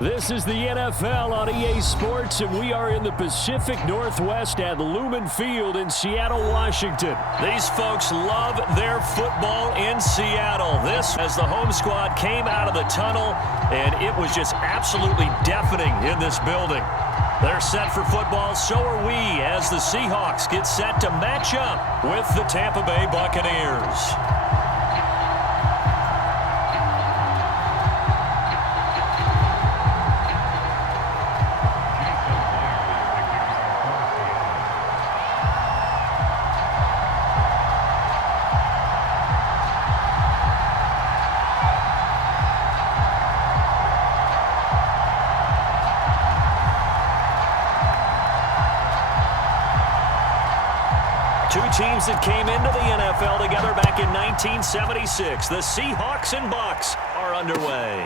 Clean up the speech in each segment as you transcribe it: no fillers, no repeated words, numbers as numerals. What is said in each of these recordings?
This is the NFL on EA Sports, and we are in the Pacific Northwest at Lumen Field in Seattle, Washington. These folks love their football in Seattle. This, as the home squad came out of the tunnel, and it was just absolutely deafening in this building. They're set for football, so are we, as the Seahawks get set to match up with the Tampa Bay Buccaneers. Two teams that came into the NFL together back in 1976. The Seahawks and Bucs are underway.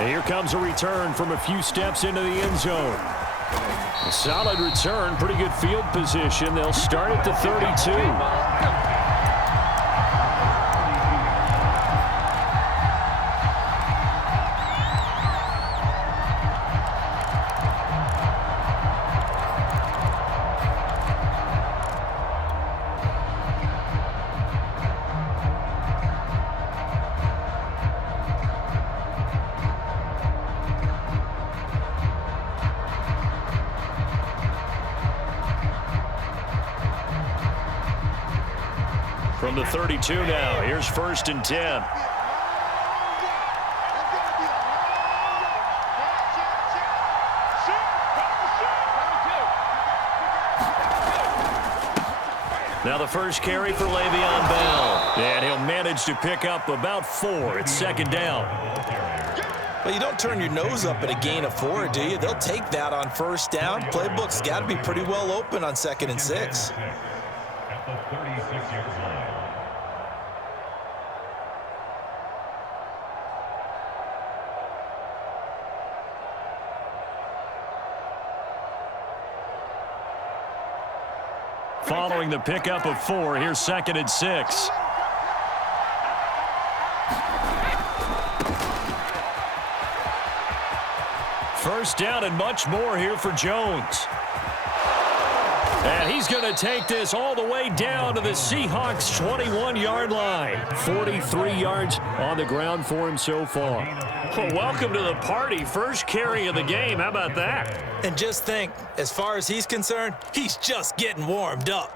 And here comes a return from a few steps into the end zone. A solid return, pretty good field position. They'll start at the 32. From the 32 now, here's 1st and 10. Now the first carry for Le'Veon Bell. And he'll manage to pick up about 4. It's 2nd down. Well, you don't turn your nose up at a gain of 4, do you? They'll take that on 1st down. Playbook's got to be pretty well open on 2nd and 6. At the 36-yard line. Following the pickup of 4, here's 2nd and 6. First down and much more here for Jones. And he's going to take this all the way down to the Seahawks' 21-yard line. 43 yards on the ground for him so far. Well, welcome to the party. First carry of the game. How about that? And just think, as far as he's concerned, he's just getting warmed up.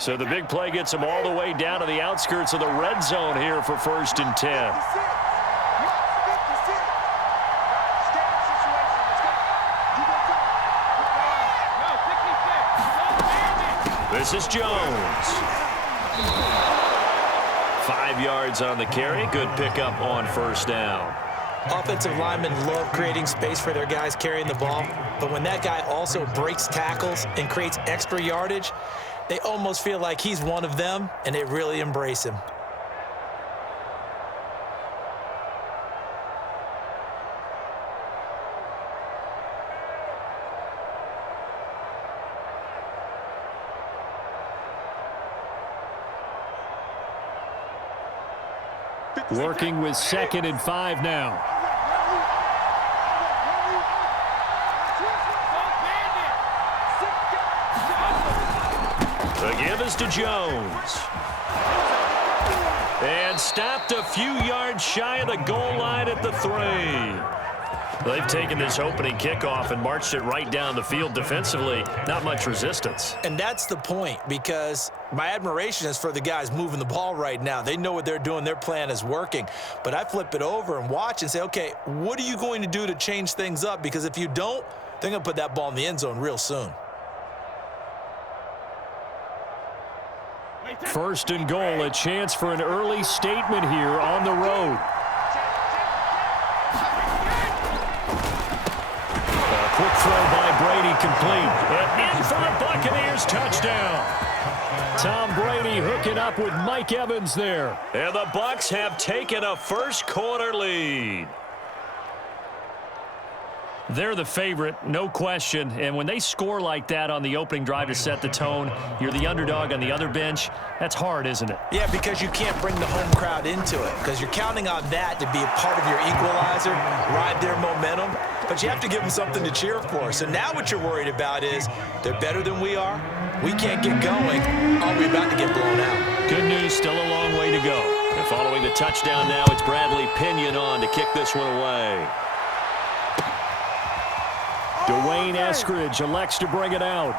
So the big play gets him all the way down to the outskirts of the red zone here for 1st and 10. This is Jones. 5 yards on the carry. Good pickup on 1st down. Offensive linemen love creating space for their guys carrying the ball, but when that guy also breaks tackles and creates extra yardage, they almost feel like he's one of them, and they really embrace him. Working with 2nd and 5 now. The give is to Jones. And stopped a few yards shy of the goal line at the 3. They've taken this opening kickoff and marched it right down the field defensively. Not much resistance. And that's the point, because my admiration is for the guys moving the ball right now. They know what they're doing. Their plan is working. But I flip it over and watch and say, okay, what are you going to do to change things up? Because if you don't, they're going to put that ball in the end zone real soon. 1st and goal, a chance for an early statement here on the road. A quick throw by Brady, complete. And in for a Buccaneers touchdown. Tom Brady hooking up with Mike Evans there. And the Bucs have taken a first quarter lead. They're the favorite, no question. And when they score like that on the opening drive to set the tone, you're the underdog on the other bench. That's hard, isn't it? Yeah, because you can't bring the home crowd into it because you're counting on that to be a part of your equalizer, ride their momentum. But you have to give them something to cheer for. So now what you're worried about is they're better than we are. We can't get going. Are we about to get blown out? Good news, still a long way to go. And following the touchdown now, it's Bradley Pinion on to kick this one away. Dwayne Eskridge elects to bring it out.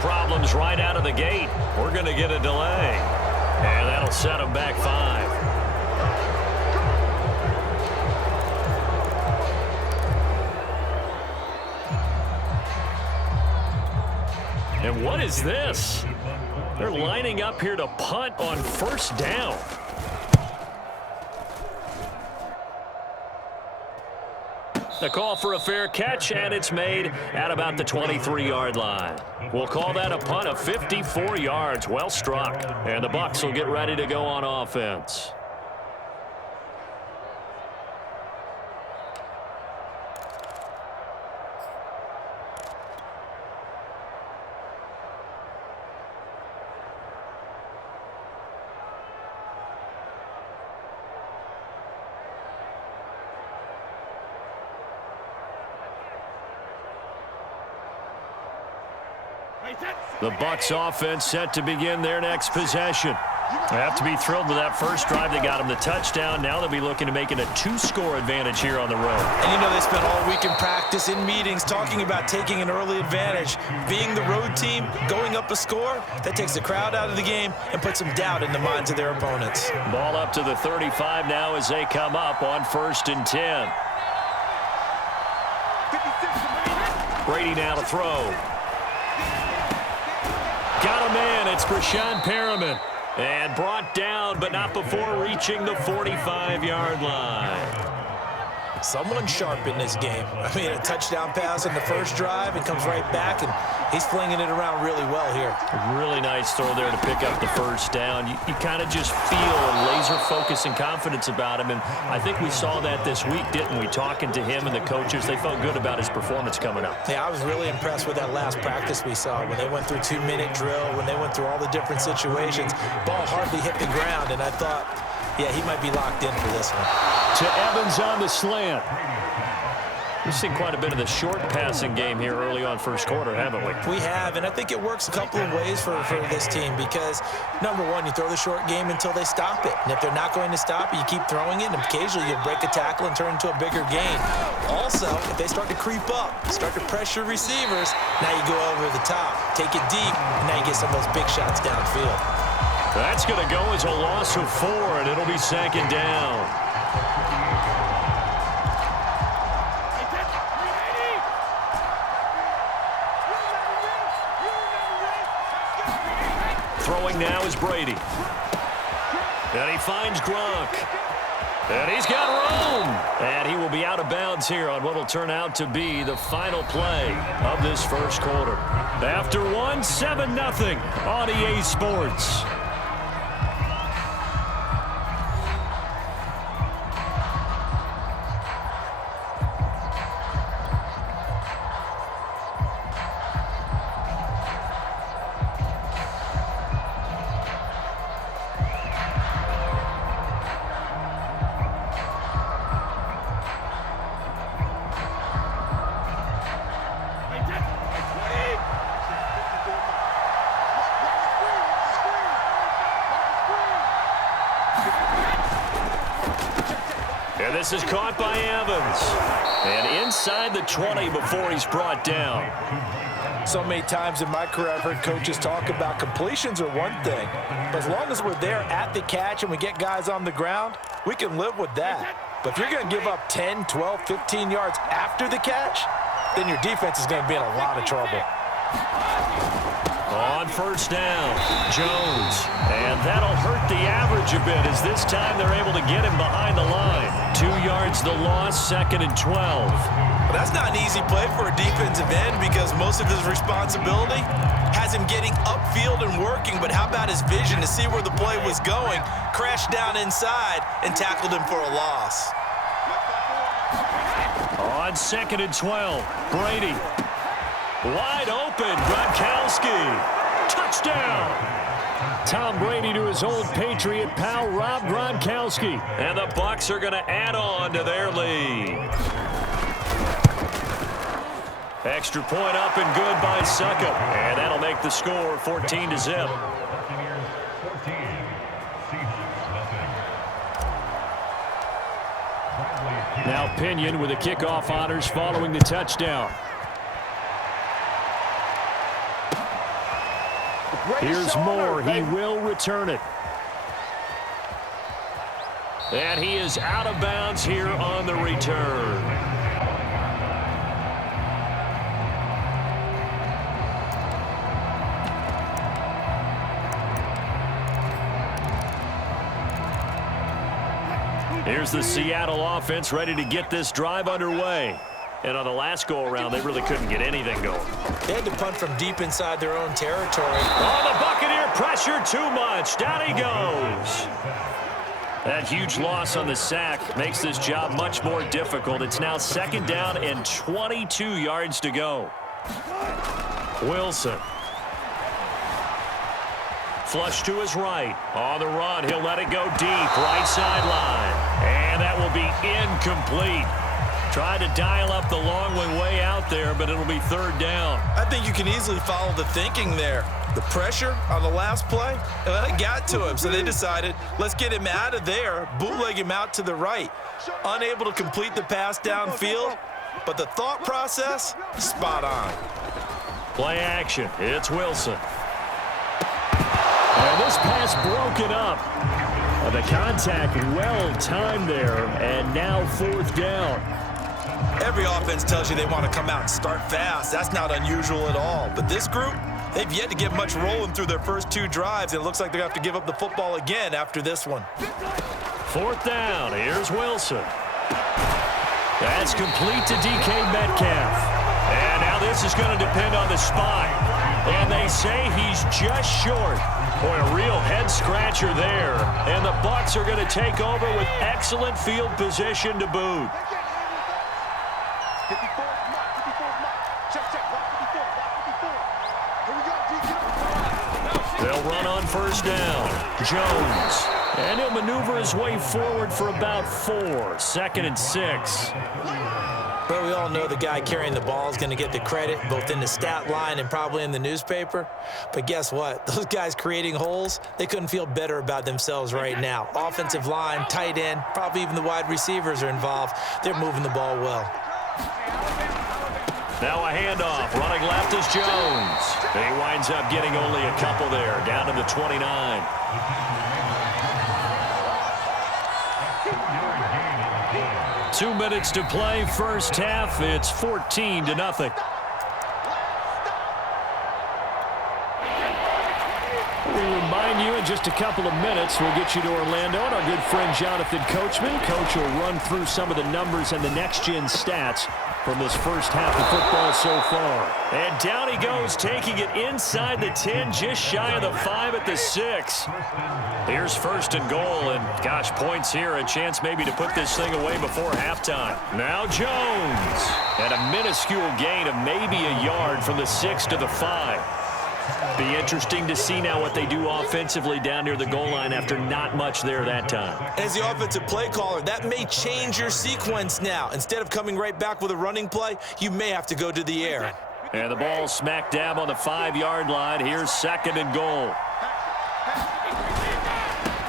Problems right out of the gate. We're going to get a delay. And that'll set them back 5. And what is this? They're lining up here to punt on first down. The call for a fair catch, and it's made at about the 23-yard line. We'll call that a punt of 54 yards. Well struck. And the Bucs will get ready to go on offense. The Bucs offense set to begin their next possession. They have to be thrilled with that first drive. They got them the touchdown. Now they'll be looking to make it a 2-score advantage here on the road. And you know they spent all week in practice, in meetings, talking about taking an early advantage. Being the road team, going up a score, that takes the crowd out of the game and puts some doubt in the minds of their opponents. Ball up to the 35 now as they come up on 1st and 10. Brady now to throw. Got a man. It's Brashad Perriman. And brought down, but not before reaching the 45-yard line. Someone sharp in this game. I mean, a touchdown pass in the first drive and comes right back, and he's flinging it around really well here. Really nice throw there to pick up the first down. You kind of just feel a laser focus and confidence about him, and I think we saw that this week, didn't we? Talking to him and the coaches, they felt good about his performance coming up. Yeah, I was really impressed with that last practice we saw when they went through 2-minute drill, when they went through all the different situations. Ball hardly hit the ground, and I thought, yeah, he might be locked in for this one. To Evans on the slant. We've seen quite a bit of the short passing game here early on first quarter, haven't we? We have, and I think it works a couple of ways for this team because, number one, you throw the short game until they stop it. And if they're not going to stop it, you keep throwing it, and occasionally you'll break a tackle and turn into a bigger gain. Also, if they start to creep up, start to pressure receivers, now you go over the top, take it deep, and now you get some of those big shots downfield. That's going to go as a loss of 4, and it'll be 2nd down. Throwing now is Brady. And he finds Gronk. And he's got room. And he will be out of bounds here on what will turn out to be the final play of this first quarter. After 1, 7-0 on EA Sports. And this is caught by Evans. And inside the 20 before he's brought down. So many times in my career I've heard coaches talk about completions are one thing, but as long as we're there at the catch and we get guys on the ground, we can live with that. But if you're going to give up 10, 12, 15 yards after the catch, then your defense is going to be in a lot of trouble. On first down, Jones. And that'll hurt the average a bit as this time they're able to get him behind the line. 2 yards the loss, 2nd and 12. Well, that's not an easy play for a defensive end because most of his responsibility has him getting upfield and working, but how about his vision to see where the play was going, crashed down inside, and tackled him for a loss. On 2nd and 12, Brady. Wide open, Gronkowski. Touchdown! Tom Brady to his old Patriot pal, Rob Gronkowski. And the Bucs are going to add on to their lead. Extra point up and good by Succop. And that'll make the score 14-0. Now Pinion with the kickoff honors following the touchdown. Here's Moore. He will return it. And he is out of bounds here on the return. Here's the Seattle offense ready to get this drive underway. And on the last go-around, they really couldn't get anything going. They had to punt from deep inside their own territory. Oh, the Buccaneer pressure too much. Down he goes. That huge loss on the sack makes this job much more difficult. It's now 2nd down and 22 yards to go. Wilson. Flush to his right. On the run, he'll let it go deep. Right sideline. And that will be incomplete. Tried to dial up the long one way out there, but it'll be 3rd down. I think you can easily follow the thinking there. The pressure on the last play, and it got to him. So they decided, let's get him out of there, bootleg him out to the right. Unable to complete the pass downfield, but the thought process, spot on. Play action. It's Wilson. And this pass broken up. The contact well timed there, and now 4th down. Every offense tells you they want to come out and start fast. That's not unusual at all. But this group, they've yet to get much rolling through their first 2 drives. And it looks like they're going to have to give up the football again after this one. 4th down. Here's Wilson. That's complete to DK Metcalf. And now this is going to depend on the spot. And they say he's just short. Boy, a real head-scratcher there. And the Bucs are going to take over with excellent field position to boot. They'll run on first down. Jones. And he'll maneuver his way forward for about 4. 2nd and 6. But we all know the guy carrying the ball is going to get the credit, both in the stat line and probably in the newspaper. But guess what? Those guys creating holes, they couldn't feel better about themselves right now. Offensive line, tight end, probably even the wide receivers are involved. They're moving the ball well. Now a handoff. Running left is Jones. He winds up getting only a couple there, down to the 29. 2 minutes to play, first half. It's 14-0. We'll remind you in just a couple of minutes, we'll get you to Orlando and our good friend Jonathan Coachman. Coach will run through some of the numbers and the next-gen stats from this first half of football so far. And down he goes, taking it inside the 10, just shy of the 5 at the 6. Here's 1st and goal, and gosh, points here, a chance maybe to put this thing away before halftime. Now Jones, and a minuscule gain of maybe a yard from the 6 to the 5. Be interesting to see now what they do offensively down near the goal line after not much there that time. As the offensive play caller, that may change your sequence now. Instead of coming right back with a running play, you may have to go to the air. And the ball smack dab on the 5-yard line. Here's 2nd and goal.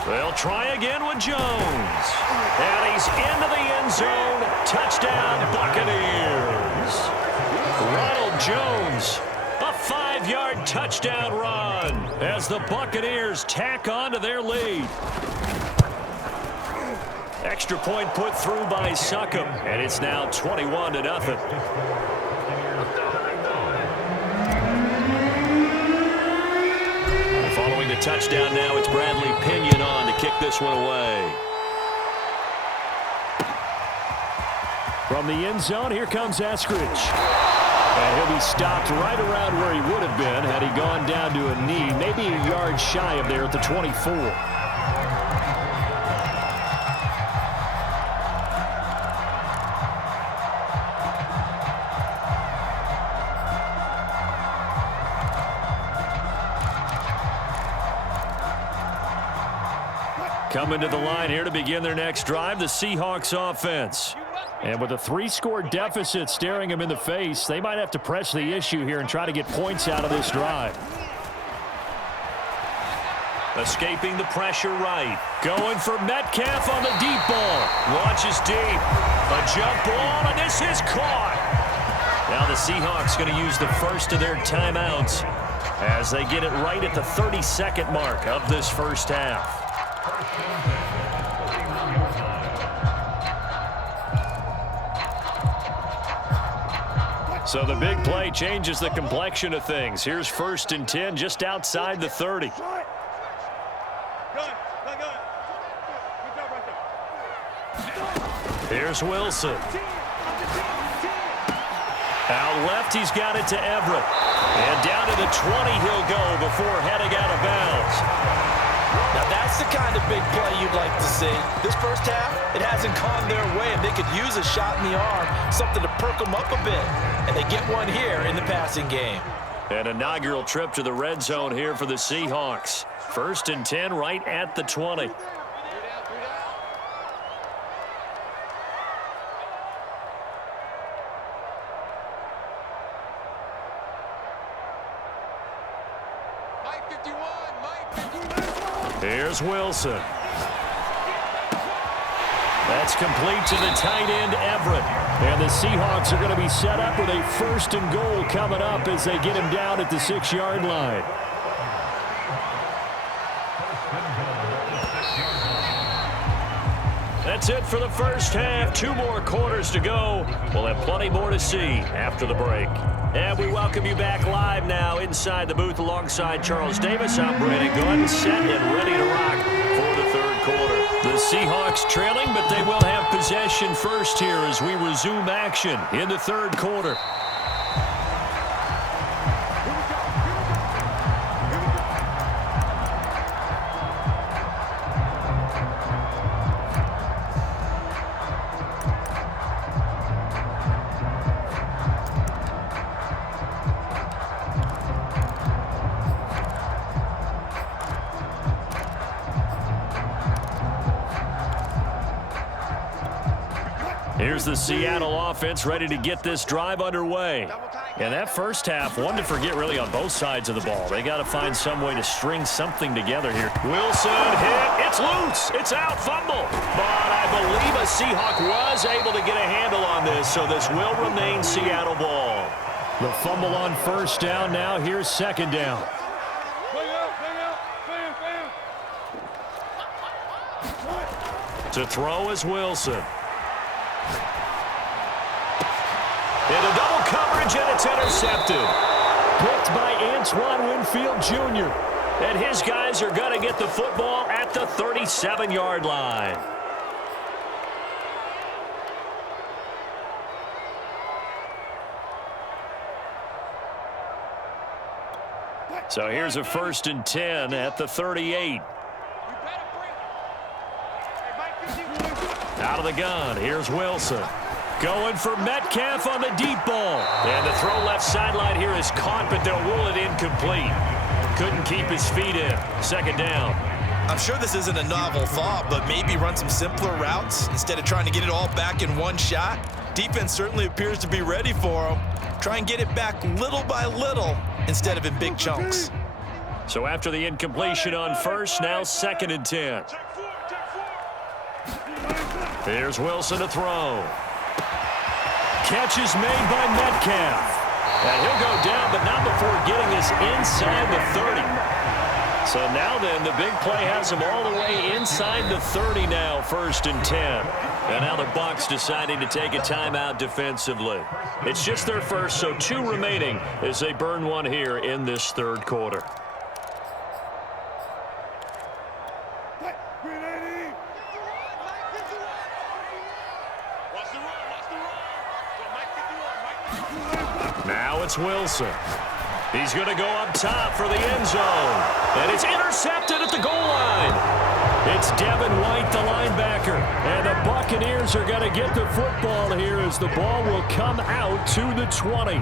They'll try again with Jones. And he's into the end zone. Touchdown, Buccaneers. Ronald Jones, a 5-yard touchdown run as the Buccaneers tack on to their lead. Extra point put through by Succop, and it's now 21-0. Following the touchdown now, it's Bradley Pinion on to kick this one away. From the end zone, here comes Eskridge. And he'll be stopped right around where he would have been had he gone down to a knee, maybe a yard shy of there at the 24. Coming to the line here to begin their next drive, the Seahawks offense. And with a 3-score deficit staring them in the face, they might have to press the issue here and try to get points out of this drive. Escaping the pressure right. Going for Metcalf on the deep ball. Launches deep. A jump ball, and this is caught. Now the Seahawks going to use the first of their timeouts as they get it right at the 32nd mark of this first half. So the big play changes the complexion of things. Here's 1st and 10 just outside the 30. Here's Wilson. Out left, he's got it to Everett. And down to the 20 he'll go before heading out of bounds. Now that's the kind of big play you'd like to see. This first half, it hasn't gone their way, and they could use a shot in the arm, something to perk them up a bit. And they get one here in the passing game. An inaugural trip to the red zone here for the Seahawks. 1st and 10 right at the 20. Here's Wilson. That's complete to the tight end, Everett. And the Seahawks are going to be set up with a 1st and goal coming up as they get him down at the 6-yard line. That's it for the first half. 2 more quarters to go. We'll have plenty more to see after the break. And we welcome you back live now inside the booth alongside Charles Davis. I'm Brandon Gunn, set and ready to rock for the 3rd quarter. The Seahawks trailing, but they will have possession first here as we resume action in the 3rd quarter. Here's the Seattle offense ready to get this drive underway. And that first half, one to forget really on both sides of the ball. They got to find some way to string something together here. Wilson hit. It's loose. It's out. Fumble. But I believe a Seahawk was able to get a handle on this, so this will remain Seattle ball. The fumble on 1st down now. Here's 2nd down. To throw is Wilson. Into double coverage, and it's intercepted. Picked by Antoine Winfield Jr. And his guys are going to get the football at the 37-yard line. So here's a 1st and 10 at the 38. Out of the gun, here's Wilson. Going for Metcalf on the deep ball. And the throw left sideline here is caught, but they'll rule it incomplete. Couldn't keep his feet in. 2nd down. I'm sure this isn't a novel thought, but maybe run some simpler routes instead of trying to get it all back in one shot. Defense certainly appears to be ready for him. Try and get it back little by little instead of in big chunks. So after the incompletion on first, now 2nd and 10. Here's Wilson to throw. Catch is made by Metcalf. And he'll go down, but not before getting this inside the 30. So now then, the big play has him all the way inside the 30 now, 1st and 10. And now the Bucs deciding to take a timeout defensively. It's just their first, so 2 remaining as they burn one here in this 3rd quarter. Now it's Wilson. He's going to go up top for the end zone. And it's intercepted at the goal line. It's Devin White, the linebacker. And the Buccaneers are going to get the football here as the ball will come out to the 20.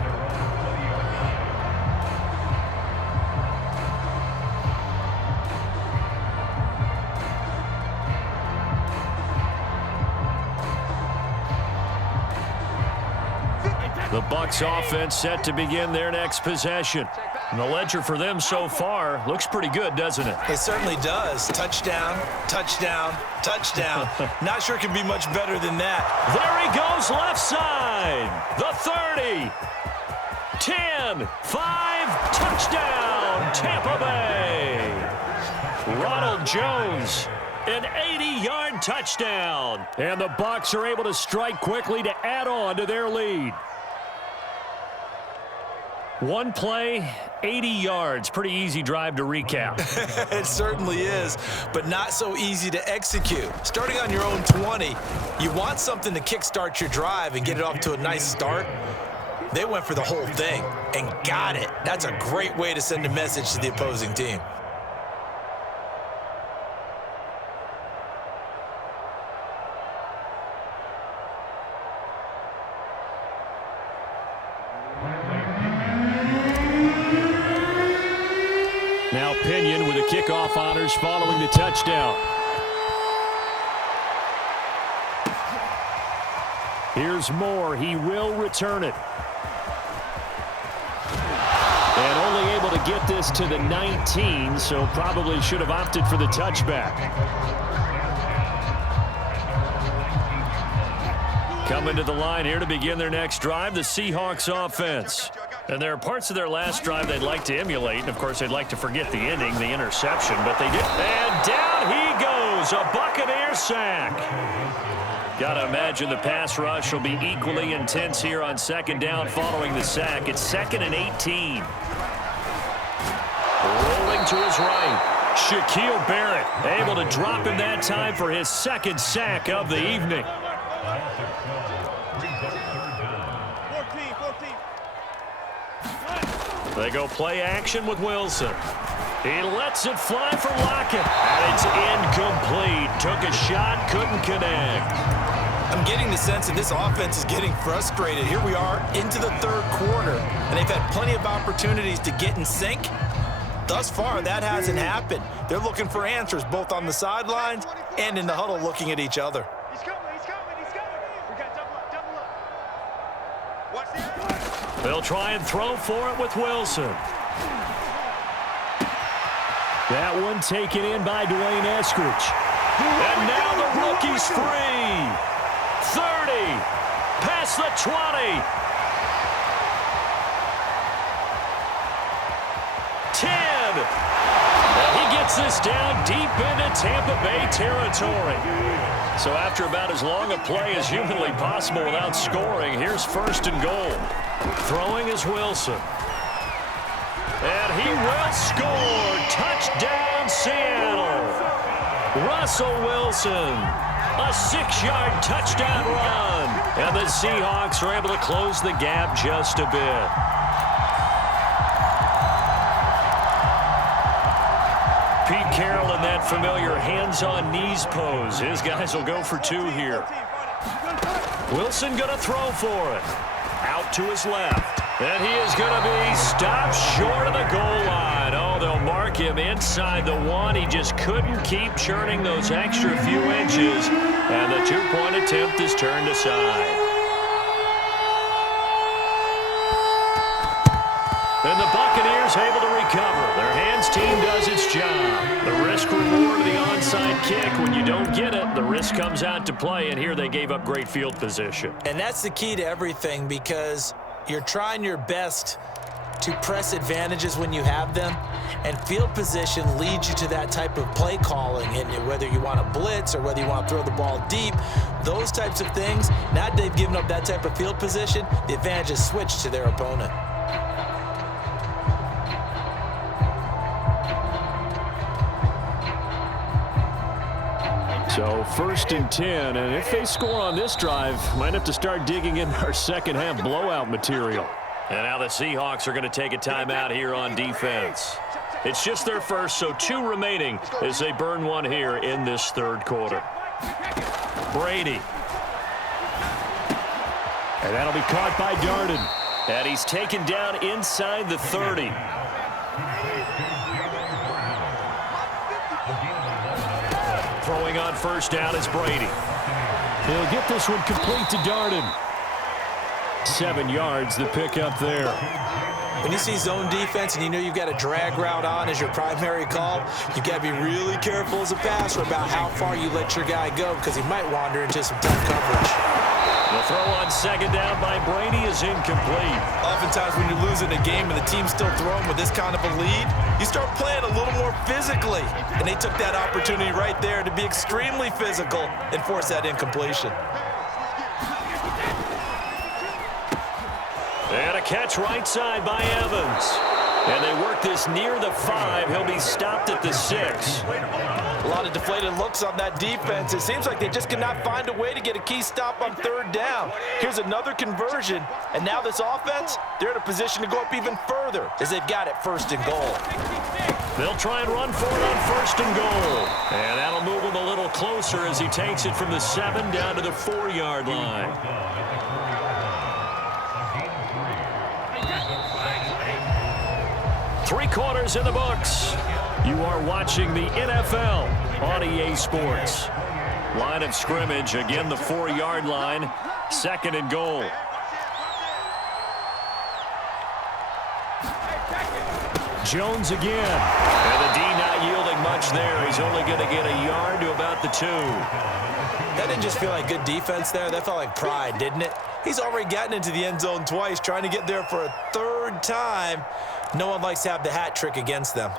The Bucs offense set to begin their next possession. And the ledger for them so far looks pretty good, doesn't it? It certainly does. Touchdown, touchdown, touchdown. Not sure it can be much better than that. There he goes left side. The 30. 10, 5, touchdown, Tampa Bay. Ronald Jones, an 80-yard touchdown. And the Bucs are able to strike quickly to add on to their lead. One play, 80 yards. Pretty easy drive to recap. It certainly is, but not so easy to execute. Starting on your own 20, you want something to kickstart your drive and get it off to a nice start. They went for the whole thing and got it. That's a great way to send a message to the opposing team. Now Pinion with the kickoff honors following the touchdown. Here's Moore. He will return it. And only able to get this to the 19, so probably should have opted for the touchback. Coming to the line here to begin their next drive, the Seahawks offense. And there are parts of their last drive they'd like to emulate. And, of course, they'd like to forget the ending, the interception, but they did. And down he goes, a Buccaneer sack. Got to imagine the pass rush will be equally intense here on 2nd down following the sack. It's 2nd and 18. Rolling to his right. Shaquille Barrett able to drop him that time for his 2nd sack of the evening. They go play action with Wilson. He lets it fly for Lockett. And it's incomplete. Took a shot, couldn't connect. I'm getting the sense that this offense is getting frustrated. Here we are into the 3rd quarter, and they've had plenty of opportunities to get in sync. Thus far, that hasn't happened. They're looking for answers both on the sidelines and in the huddle looking at each other. He's coming. We got double up. Watch the They'll try and throw for it with Wilson. That one taken in by Dwayne Eskridge. And now the rookie's free. 30. Past the 20. 10. And he gets this down deep into Tampa Bay territory. So after about as long a play as humanly possible without scoring, here's 1st and goal. Throwing is Wilson. And he will score. Touchdown, Seattle. Russell Wilson. A 6-yard touchdown run. And the Seahawks are able to close the gap just a bit. Pete Carroll in that familiar hands-on-knees pose. His guys will go for 2 here. Wilson going to throw for it. Out to his left. And he is going to be stopped short of the goal line. Oh, they'll mark him inside the 1. He just couldn't keep churning those extra few inches. And the 2-point attempt is turned aside. And the Buccaneers Buccaneers able to recover. Their hands team does its job. The risk reward of the onside kick, when you don't get it, the risk comes out to play, and here they gave up great field position. And that's the key to everything, because you're trying your best to press advantages when you have them, and field position leads you to that type of play calling, and whether you want to blitz or whether you want to throw the ball deep, those types of things. Now that they've given up that type of field position, the advantage is switched to their opponent. So 1st and 10, and if they score on this drive, might have to start digging in our second half blowout material. And now the Seahawks are going to take a timeout here on defense. It's just their first, so 2 remaining as they burn one here in this third quarter. Brady. And that'll be caught by Darden. And he's taken down inside the 30. Throwing on first down is Brady. He'll get this one complete to Darden. 7 yards, the pickup there. When you see zone defense and you know you've got a drag route on as your primary call, you've got to be really careful as a passer about how far you let your guy go, because he might wander into some tough coverage. The throw on second down by Brady is incomplete. Oftentimes when you're losing a game and the team's still throwing with this kind of a lead, you start playing a little more physically. And they took that opportunity right there to be extremely physical and force that incompletion. And a catch right side by Evans. And they work this near the 5. He'll be stopped at the 6. A lot of deflated looks on that defense. It seems like they just cannot find a way to get a key stop on 3rd down. Here's another conversion, and now this offense, they're in a position to go up even further as they've got it 1st and goal. They'll try and run for it on 1st and goal. And that'll move him a little closer as he takes it from the 7 down to the 4-yard line. 3 quarters in the books. You are watching the NFL on EA Sports. Line of scrimmage, again the 4-yard line, 2nd and goal. Jones again. And the D not yielding much there. He's only going to get a yard to about the 2. That didn't just feel like good defense there. That felt like pride, didn't it? He's already gotten into the end zone twice, trying to get there for a 3rd time. No one likes to have the hat trick against them.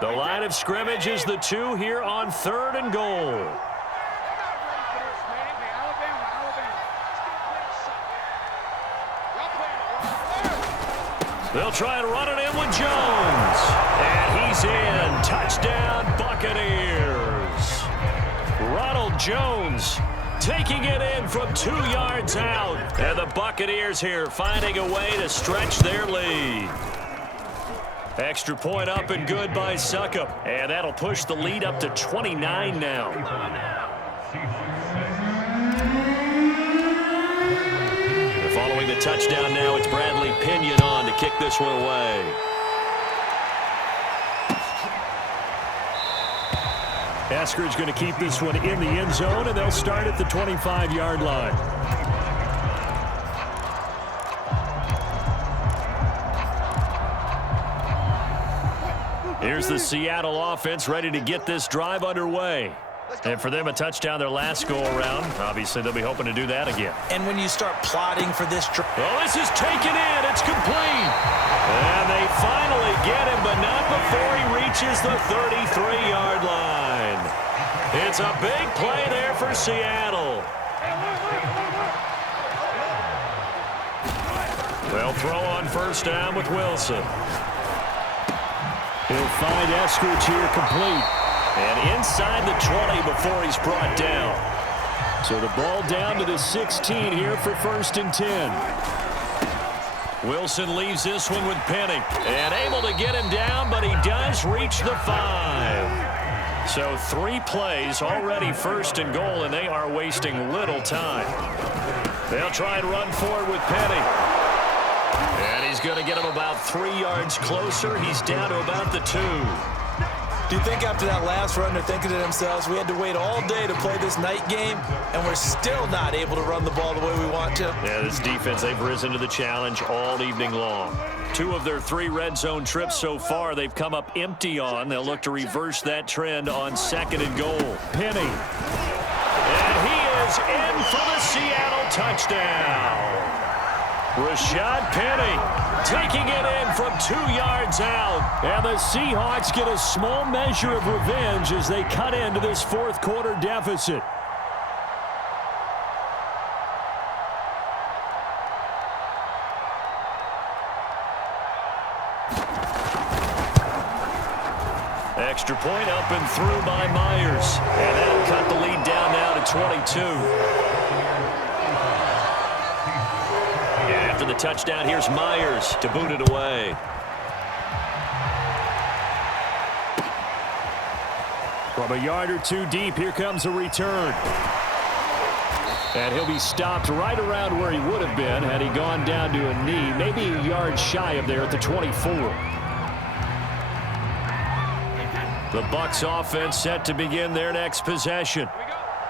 The line of scrimmage is the 2 here on 3rd and goal. They'll try and run it in with Jones. And he's in. Touchdown, Buccaneers. Ronald Jones taking it in from 2 yards out. And the Buccaneers here finding a way to stretch their lead. Extra point up and good by Succop. And that'll push the lead up to 29 now. Following the touchdown now, it's Bradley Pinion on to kick this one away. Eskridge going to keep this one in the end zone, and they'll start at the 25-yard line. Here's the Seattle offense ready to get this drive underway. And for them, a touchdown their last go-around. Obviously, they'll be hoping to do that again. And when you start plotting for this drive... Well, this is taken in. It's complete. And they finally get him, but not before he reaches the 33-yard line. It's a big play there for Seattle. They'll throw on first down with Wilson. He'll find Eskridge here complete. And inside the 20 before he's brought down. So the ball down to the 16 here for 1st and 10. Wilson leaves this one with Penny. And able to get him down, but he does reach the 5. So 3 plays already 1st and goal, and they are wasting little time. They'll try and run forward with Penny. And he's going to get him about 3 yards closer. He's down to about the 2. Do you think after that last run they're thinking to themselves, we had to wait all day to play this night game, and we're still not able to run the ball the way we want to? Yeah, this defense, they've risen to the challenge all evening long. 2 of their 3 red zone trips so far, they've come up empty on. They'll look to reverse that trend on 2nd and goal. Penny. And he is in for the Seattle touchdown. Rashad Penny taking it in from 2 yards out. And the Seahawks get a small measure of revenge as they cut into this 4th quarter deficit. Extra point up and through by Myers. And that'll cut the lead down now to 22. And after the touchdown, here's Myers to boot it away. From a yard or 2 deep, here comes a return. And he'll be stopped right around where he would have been had he gone down to a knee, maybe a yard shy of there at the 24. The Bucs offense set to begin their next possession.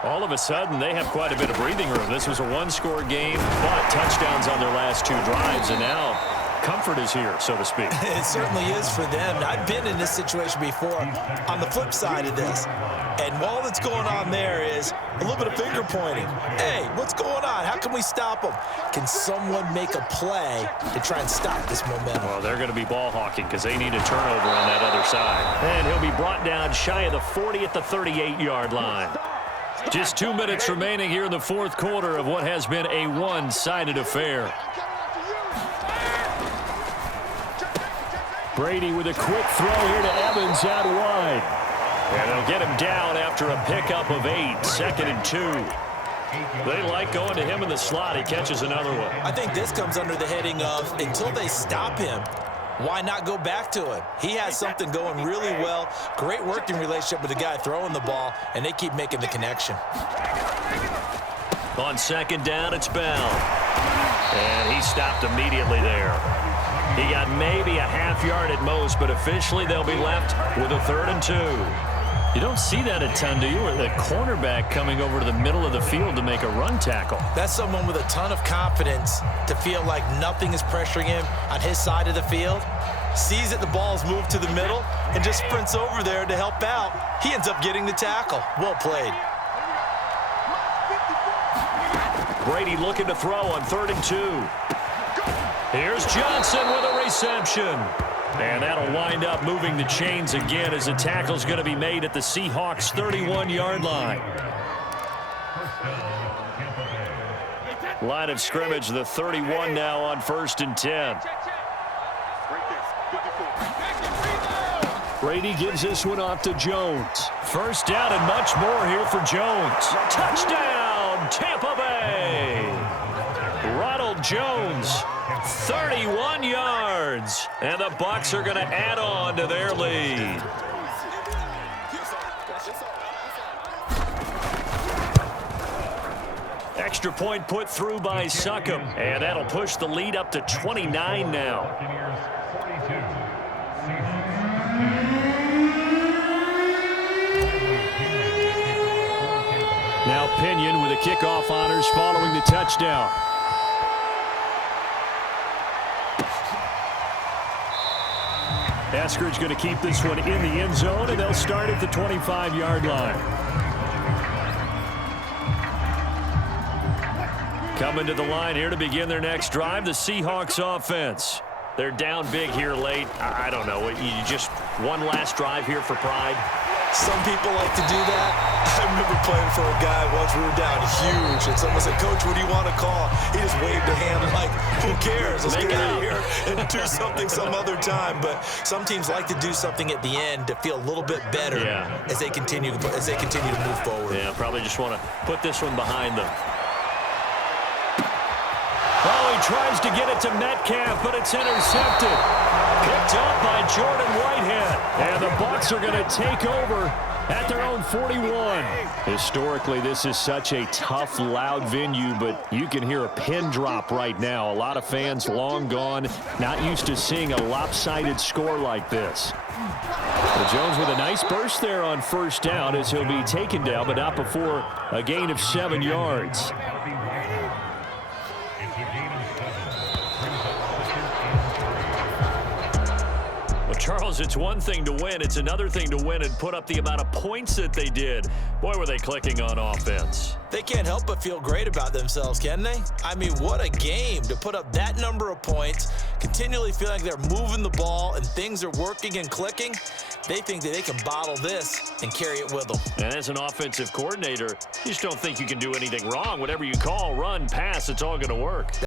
All of a sudden, they have quite a bit of breathing room. This was a 1-score game, but touchdowns on their last 2 drives, and now comfort is here, so to speak. It certainly is for them. I've been in this situation before on the flip side of this. And all that's going on there is a little bit of finger pointing. Hey, what's going on? How can we stop them? Can someone make a play to try and stop this momentum? Well, they're going to be ball hawking because they need a turnover on that other side. And he'll be brought down shy of the 40 at the 38-yard line. Just 2 minutes remaining here in the 4th quarter of what has been a one-sided affair. Brady with a quick throw here to Evans out wide. And they'll get him down after a pickup of 8, 2nd and 2. They like going to him in the slot. He catches another one. I think this comes under the heading of until they stop him, why not go back to him? He has something going really well. Great working relationship with the guy throwing the ball, and they keep making the connection. On 2nd down, it's Bell. And he stopped immediately there. He got maybe a half yard at most, but officially they'll be left with a 3rd and 2. You don't see that a ton, do you? Or the cornerback coming over to the middle of the field to make a run tackle. That's someone with a ton of confidence to feel like nothing is pressuring him on his side of the field. Sees that the ball's moved to the middle and just sprints over there to help out. He ends up getting the tackle. Well played. Brady looking to throw on 3rd and 2. Here's Johnson with a reception. And that'll wind up moving the chains again as the tackle's going to be made at the Seahawks' 31-yard line. Line of scrimmage, the 31 now on 1st and 10. Brady gives this one off to Jones. 1st down and much more here for Jones. Touchdown, Tampa Bay. Ronald Jones. 31 yards, and the Bucs are going to add on to their lead. Extra point put through by Succop, and that'll push the lead up to 29 now. Now Pinion with the kickoff honors following the touchdown. Eskridge going to keep this one in the end zone, and they'll start at the 25-yard line. Coming to the line here to begin their next drive, the Seahawks offense. They're down big here late. I don't know. You just one last drive here for pride? Some people like to do that. I remember playing for a guy once. We were down huge, and someone said, "Coach, what do you want to call?" He just waved a hand like, "Who cares? Let's get out of here and do something some other time." But some teams like to do something at the end to feel a little bit better as they continue to move forward. Yeah, probably just want to put this one behind them. Oh, he tries to get it to Metcalf, but it's intercepted. Picked up by Jordan Whitehead. And the Bucs are going to take over at their own 41. Historically, this is such a tough, loud venue, but you can hear a pin drop right now. A lot of fans long gone, not used to seeing a lopsided score like this. Well, Jones with a nice burst there on 1st down as he'll be taken down, but not before a gain of 7 yards. Charles, it's one thing to win. It's another thing to win and put up the amount of points that they did. Boy, were they clicking on offense. They can't help but feel great about themselves, can they? I mean, what a game to put up that number of points, continually feel like they're moving the ball and things are working and clicking. They think that they can bottle this and carry it with them. And as an offensive coordinator, you just don't think you can do anything wrong. Whatever you call, run, pass, it's all going to work.